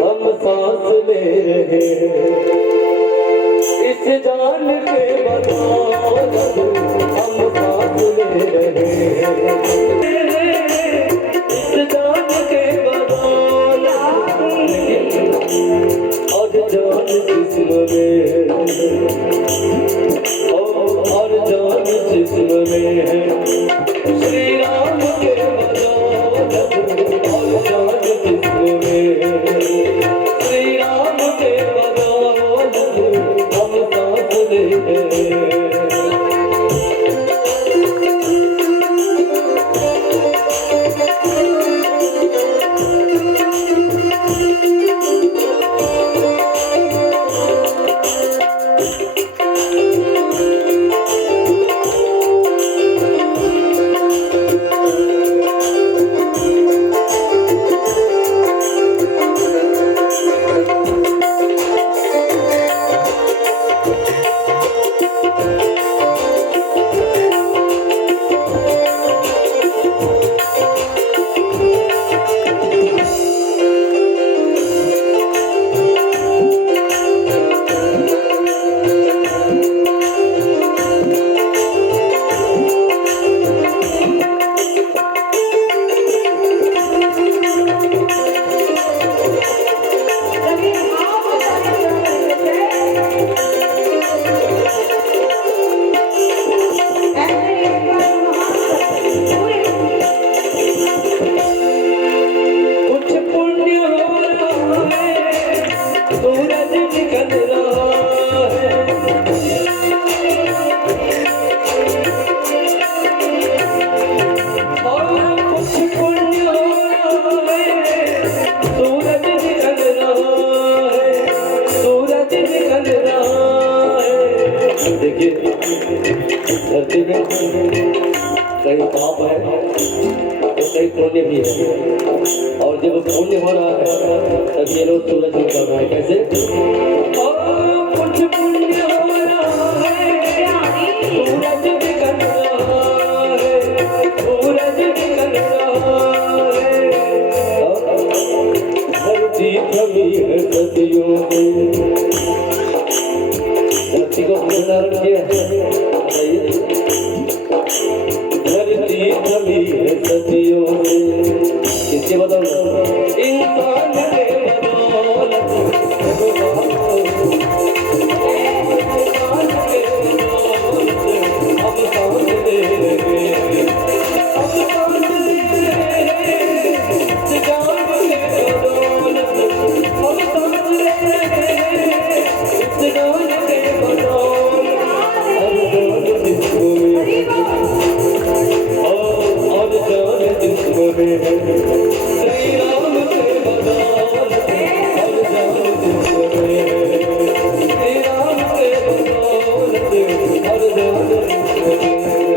हम सांस ले रहे हैं इस जान के बदौलत, हम सांस ले रहे हैं इस जान के बदौलत, और जान जिस्म में है, और जान जिस्म में है श्री राम के बदौलत, और जान जिस्म में है श्री राम के बदौलत, हम सांस ले रहे हैं। धरती में कहीं पाप है तो कहीं पुण्य भी है, और जब पुण्य हो रहा है तब ये लोग सूरज निकल रहा है। कैसे? कुछ पुण्य हो रहा है, सूरज निकल रहा है, सूरज निकल रहा है, धरती थमी है सदियों में। धरती को उदाहरण किया धरती थमी है सदियों से, किसके बदौलत? इंसान के बदौलत, इंसान के बदौलत हम सांस ले रहे हैं, हम सांस ले रहे हैं, जान के बदौलत हम सांस ले रहे हैं, जान के बदौलत हम जान जिस्म में, और जान जिस्म में श्री राम के बदौलत, और जान जिस्म में श्री राम के बदौलत, और जान जिस्म में।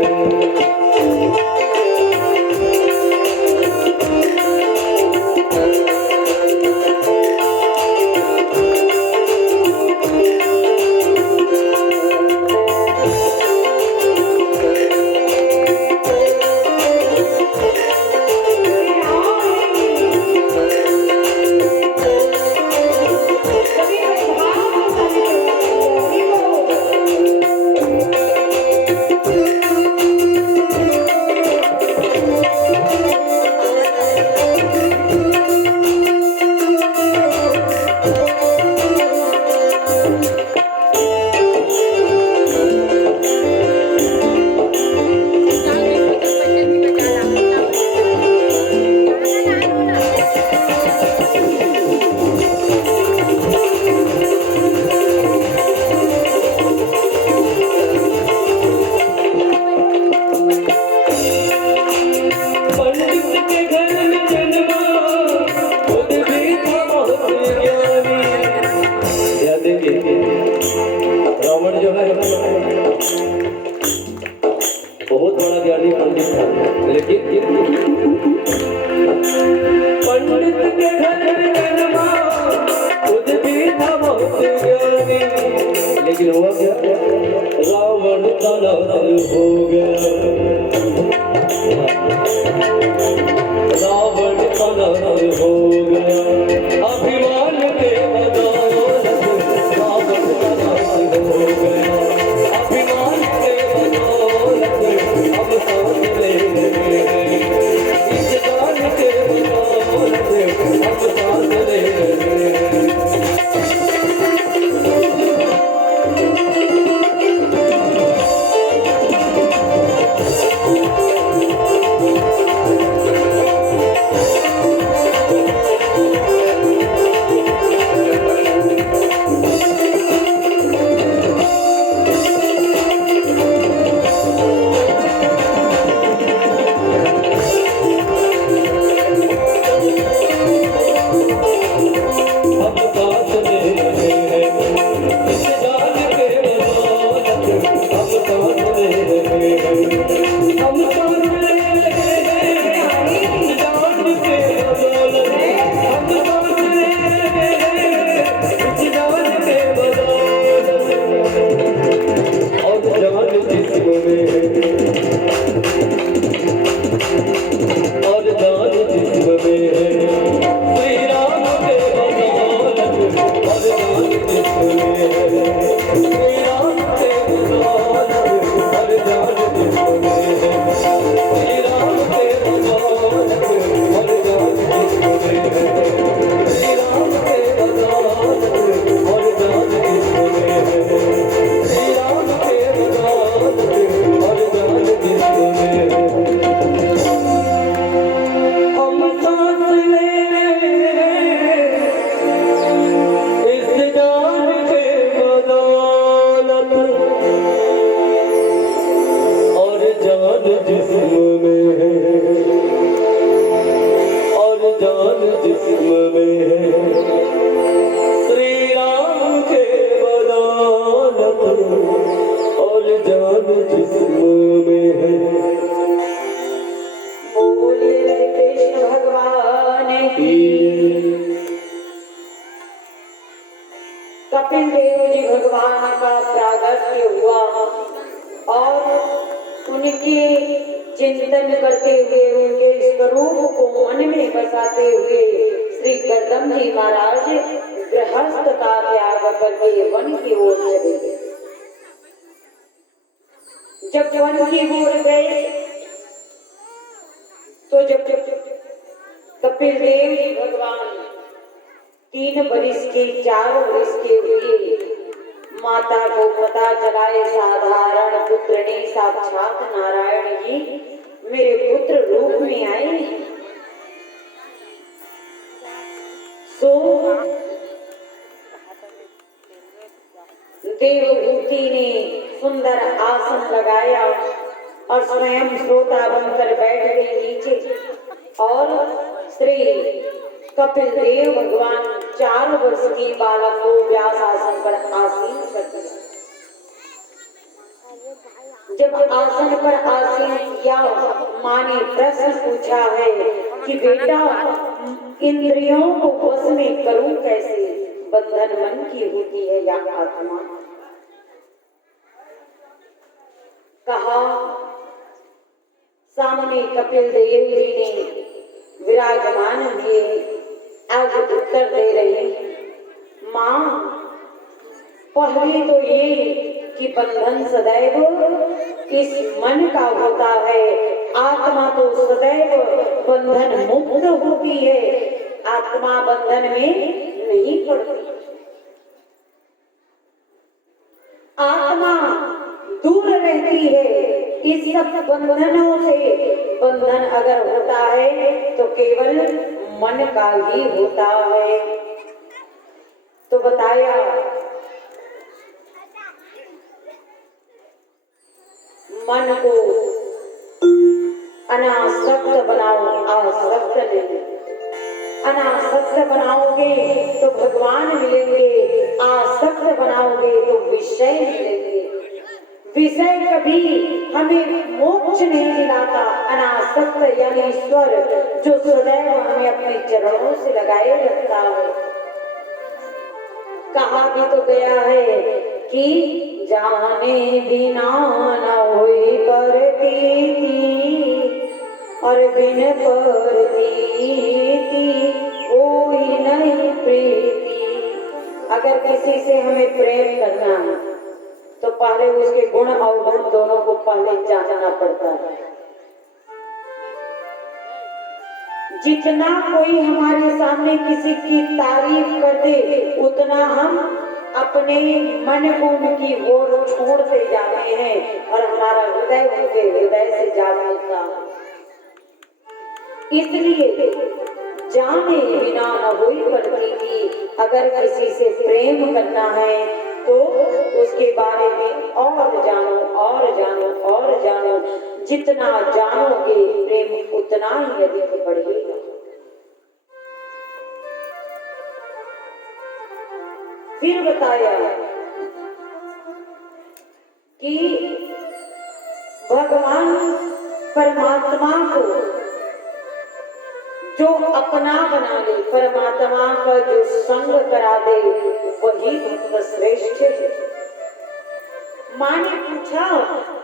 का नाश हो गया, रावण का नाश हो गया, अभिमान के बदौलत रावण का नाश हो गया, अभिमान के बदौलत हम सांस ले रहे हैं, इस जान के बदौलत हम सांस ले रहे हैं। कपिल देव जी भगवान का प्रागट्य हुआ और उनके चिंतन करते हुए उनके स्वरूप को मन में बसाते हुए श्री गर्दम जी महाराज गृहस्थ का त्याग करके वन की ओर चले गए। जब वन की ओर गए तो जब कपिल देव जी भगवान 3 वर्ष के 4 वर्ष के हुए, माता को पता चला साधारण पुत्र ने साक्षात नारायण जी मेरे पुत्र रूप में आए। सो देवभूति ने सुंदर आसन लगाया और स्वयं श्रोता बनकर बैठ गई नीचे और श्री कपिल देव भगवान 4 वर्ष के बालक को व्यास आसन पर आसीन कर दिया। जब आसन पर आसीन किया, माँ ने प्रश्न पूछा है कि बेटा इंद्रियों को वश में करूं कैसे? बंधन मन की होती है या आत्मा? कहा सामने कपिल देव जी ने विराजमान दिए। आज उत्तर दे रही माँ, पहले तो ये कि बंधन सदैव इस मन का होता है, आत्मा तो सदैव बंधन मुक्त होती है, आत्मा बंधन में नहीं पड़ती। आत्मा दूर रहती है इस सब बंधनों से। बंधन अगर होता है तो केवल मन का ही होता है। तो बताया मन को अनासक्त बनाओ, आसक्त नहीं। अनासक्त बनाओगे तो भगवान मिलेंगे, आसक्त बनाओगे तो विषय मिलेंगे। विषय कभी हमें मोक्ष नहीं दिलाता। अनासक्त यानी ईश्वर जो सदैव हमें अपने चरणों से लगाए रखता है। कहा भी तो गया है कि जाने बिना न होई परतीति और बिन परतीति कोई नहीं प्रीति। अगर किसी से हमें प्रेम करना है तो पहले उसके गुण अवगुण दोनों को पहले जानना पड़ता है। जितना कोई हमारे सामने किसी की तारीफ कर दे उतना हम अपने मन को उनकी ओर छोड़ते जाते हैं और हमारा हृदय उनके हृदय से जा मिलता है। इसलिए जाने बिना न होई परतीति, अगर किसी से प्रेम करना है तो उसके बारे में और जानो और जानो और जानो। जितना जानोगे प्रेम उतना ही अधिक बढ़ेगा। फिर बताया कि भगवान परमात्मा को जो अपना बना ले, परमात्मा का जो संग करा दे वही भक्त श्रेष्ठ है। माँ ने पूछा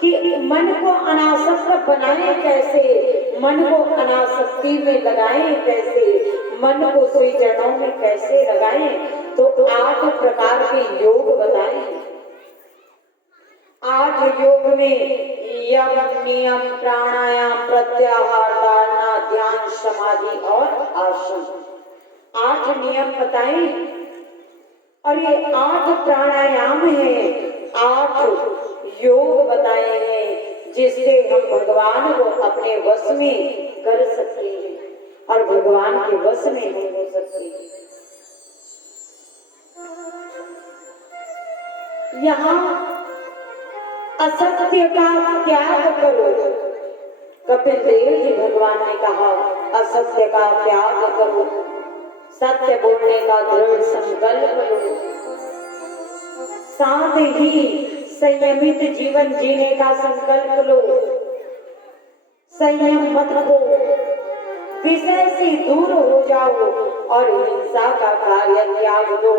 कि मन को अनासक्त बनाए कैसे, मन को अनासक्ति में लगाए कैसे, मन को श्री चरणों में कैसे लगाए, तो 8 प्रकार के योग बताए। 8 योग में यम, नियम, प्राणायाम, प्रत्याहार, धारणा, ध्यान, समाधि और आसन, 8 नियम बताए। और ये 8 प्राणायाम है, 8 योग बताए हैं जिससे हम भगवान को अपने वश में कर सकते हैं और भगवान के वश में हम हो सकते हैं। यहाँ असत्य का त्याग करो। कपिल देव जी भगवान ने कहा असत्य का त्याग करो, सत्य बोलने का दृढ़ संकल्प लो, साथ ही संयमित जीवन जीने का संकल्प लो। संयम मत हो, विषय से दूर हो जाओ और हिंसा का कार्य त्याग दो।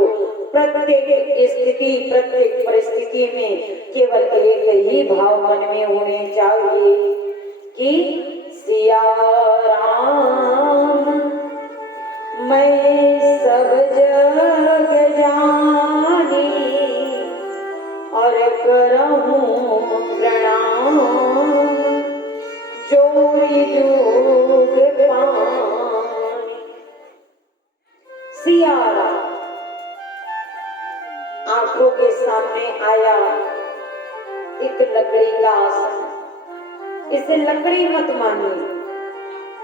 प्रत्येक स्थिति, प्रत्येक परिस्थिति में केवल एक ही भाव मन में होने चाहिए कि सिया राम मैं सब जग जानी और करहूं प्रणाम जोरी जोग पानी। सिया आंखों के सामने आया एक लकड़ी का आसन। इसे लकड़ी मत मानिए,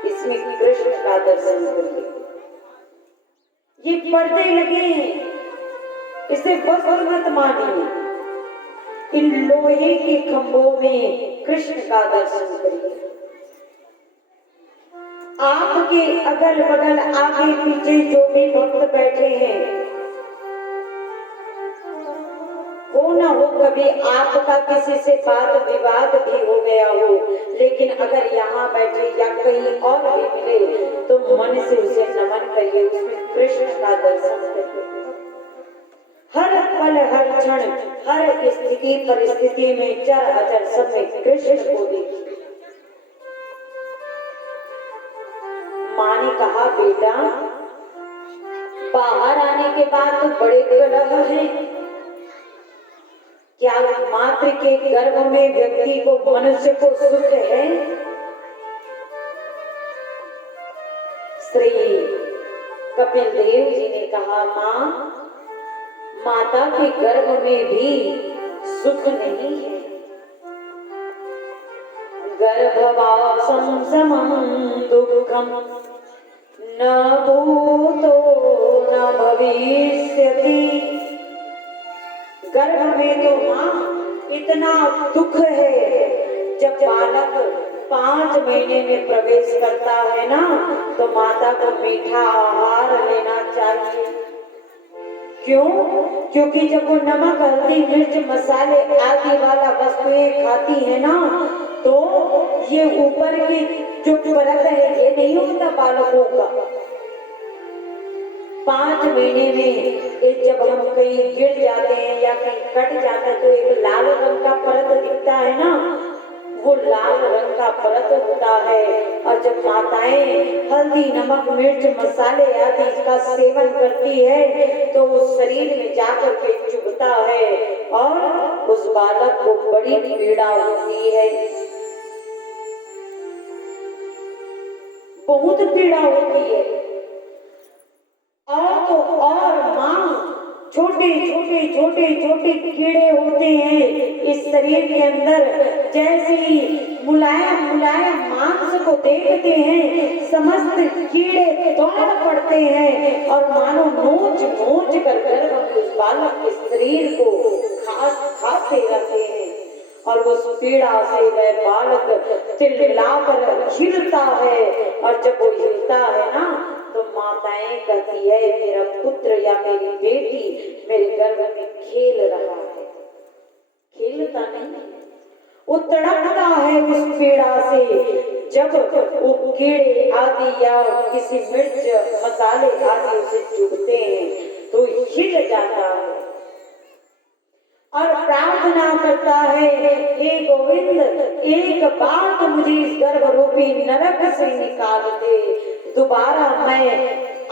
इसमें कृष्ण का दर्शन करिए। ये पर्दे लगे हैं, इसे वस्त्र मत मानिए। इन लोहे के खंभों में कृष्ण का दर्शन करिए। आपके अगल बगल आगे पीछे जो भी भक्त बैठे हैं, हो ना हो कभी आपका किसी से बात विवाद भी हो गया हो, लेकिन अगर यहाँ बैठे या कहीं और भी मिले तो मन से उसे नमन करिए, उसमें कृष्ण का दर्शन करिए। हर पल, हर क्षण, हर स्थिति परिस्थिति में, चर अचर सब में कृष्ण को देखिए। माँ ने कहा बेटा बाहर आने के बाद तो बड़े कलह है, क्या मात्र के गर्भ में व्यक्ति को, मनुष्य को सुख है? श्री कपिल देव जी ने कहा माँ माता के गर्भ में भी सुख नहीं है। गर्भवासं समं दुःखं न भूतो न भविष्यति। गर्भ में तो माँ इतना दुख है, जब बालक 5 महीने में प्रवेश करता है ना तो माता को मीठा आहार लेना चाहिए। क्यों? क्योंकि जब वो नमक, हल्दी, मिर्च, मसाले आदि वाला वस्तुएं खाती है ना तो ये ऊपर की जो परत है ये नहीं होता बालकों का, 5 महीने में जब हम कहीं गिर जाते हैं या कहीं कट जाता है तो एक लाल रंग का परत दिखता है ना, वो लाल रंग का परत होता है। और जब माताएं हल्दी नमक मिर्च मसाले आदि इसका सेवन करती है तो वो शरीर में जाकर के चुभता है और उस बालक को बड़ी पीड़ा होती है, बहुत पीड़ा होती है। और तो और माँ छोटे छोटे छोटे छोटे कीड़े होते हैं इस शरीर के अंदर, जैसे ही मुलायम मुलायम मांस को देखते हैं समस्त कीड़े दौड़ पड़ते हैं और मानो नोच नोच कर उस बालक के शरीर को खाते रहते हैं। और उस पीड़ा से वह बालक चिल्लाकर हिलता है और जब वो हिलता है ना तो माताएं कहती है मेरा पुत्र या मेरी बेटी मेरे गर्भ में खेल रहा है, खेलता नहीं, वो तड़पता है उस पीड़ा से। जब वो कीड़े आदि या किसी मिर्च मसाले आदि उसे चुभते हैं तो हिल जाता है और प्रार्थना करता है हे गोविंद एक बार तो मुझे इस गर्भ रूपी नरक से निकाल दे, दोबारा मैं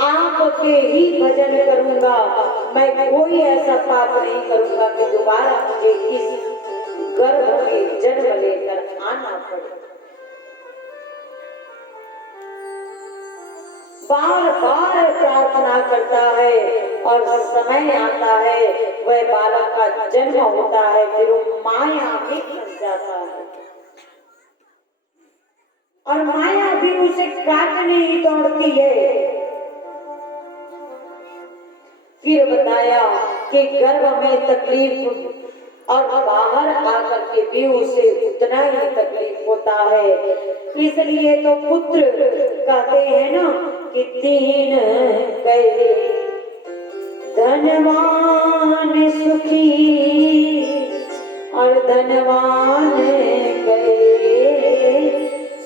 आपके ही भजन करूंगा, मैं कोई ऐसा पाप नहीं करूंगा कि दोबारा मुझे इस गर्भ में जन्म लेकर आना पड़े। बार बार प्रार्थना करता है और समय आता है वह बालक का जन्म होता है, फिर वो माया में फंस जाता है और माया भी उसे काटने ही दौड़ती है। फिर बताया कि गर्भ में तकलीफ और बाहर आकर के भी उसे उतना ही तकलीफ होता है, इसलिए तो पुत्र कहते हैं ना कि दीन गए धनवान सुखी और धनवान गए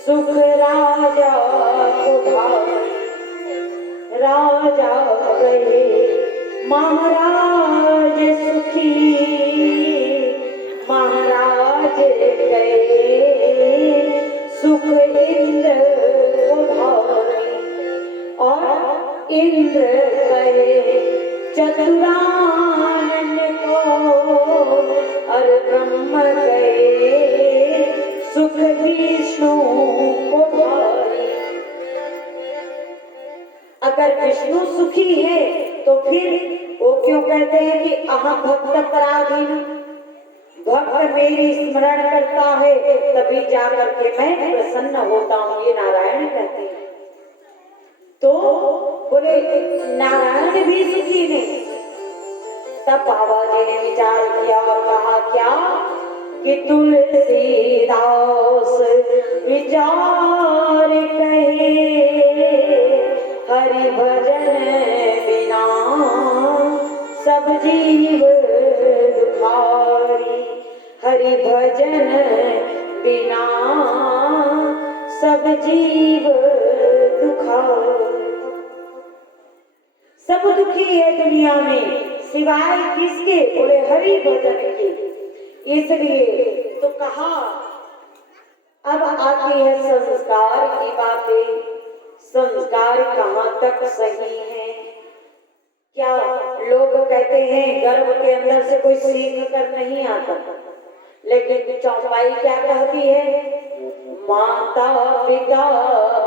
सुख राजा को भाई, राजा गए महाराज सुखी, महाराज गए सुख इंद्र को भाई और इंद्र गए चतुरानन को और ब्रह्म गए सुख विष्णु को भाई। अगर विष्णु सुखी है तो फिर वो क्यों कहते हैं कि अहम भक्त पराधीन, भक्त मेरी स्मरण करता है तभी जाकर के मैं प्रसन्न होता हूँ, ये नारायण कहते हैं। तो बोले नारायण भी सुखी नहीं। तब बाबा जी ने विचार किया और कहा क्या कि तुलसीदास विचार कहे हरि भजन बिना सब जीव दुखारी, हरि भजन बिना सब जीव दुखारी। सब दुखी है दुनिया में सिवाय किसके, बोले हरि भजन के। इसलिए तो कहा अब आती है संस्कार की बातें। संस्कार कहाँ तक सही है? क्या लोग कहते हैं गर्भ के अंदर से कोई सीख कर नहीं आता, लेकिन चौपाई क्या कहती है? माता पिता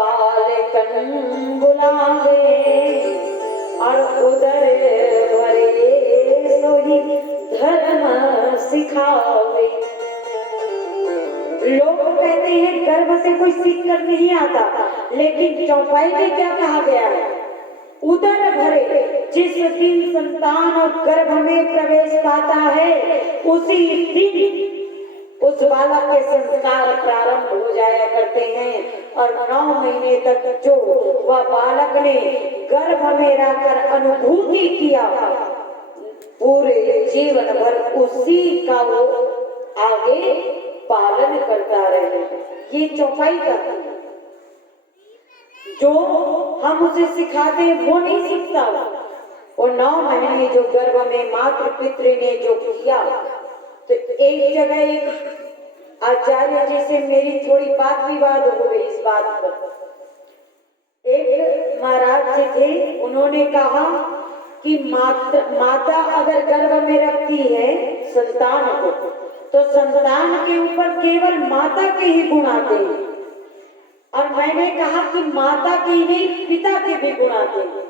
बालकन बुलावे और उदर भरे सोही धर्म सिखावे। लोग कहते हैं गर्भ से कोई सीख कर नहीं आता, लेकिन चौपाई में क्या कहा गया है? उदर भरे, जिस दिन संतान गर्भ में प्रवेश पाता है उसी दिन उस बालक के संस्कार प्रारंभ हो जाया करते हैं और 9 महीने तक जो वह बालक ने गर्भ में रहकर अनुभूति किया पूरे जीवन भर उसी का वो आगे पालन करता रहे। ये चौपाई करता है। जो हम उसे सिखाते हैं वो नहीं सीखता, वो 9 महीने जो गर्भ में मातृ पितृ ने जो किया, तो एक जगह एक आचार्य जी से मेरी थोड़ी बात विवाद हो गई इस बात पर। एक महाराज जी थे, उन्होंने कहा कि माता अगर गर्भ में रखती है संतान को, तो संतान के ऊपर केवल माता के ही गुण आते हैं, और मैंने कहा कि माता के ही नहीं पिता के भी गुण आते हैं।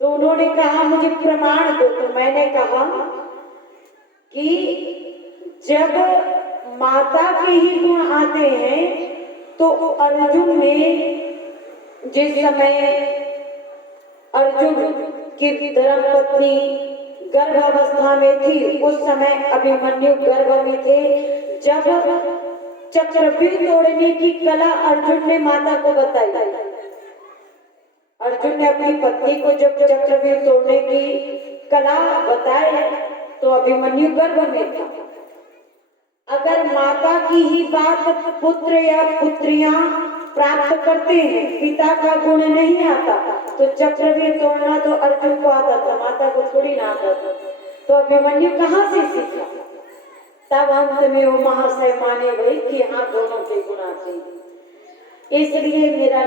तो उन्होंने कहा मुझे प्रमाण दो। तो मैंने कहा कि जब माता के ही गुण आते हैं तो अर्जुन में, जिस समय अर्जुन की धर्मपत्नी गर्भावस्था में थी, उस समय अभिमन्यु गर्भ में थे। जब चक्रव्यूह तोड़ने की कला अर्जुन ने माता को बताई, अर्जुन ने अपनी पत्नी को जब चक्रव्यूह तोड़ने की कला बताई तो अभिमन्यु गर्भ में था। अगर माता की ही बात पुत्र या पुत्रियां प्राप्त करते हैं, पिता का गुण नहीं आता, तो चक्रव्यूह तोड़ना तो अर्जुन को आता था, माता को थोड़ी ना आता था। तो अभिमन्यु कहाँ से सीखा? तब अंत में वो महाशय माने भाई कि हाँ दोनों के गुण आते हैं। इसलिए मेरा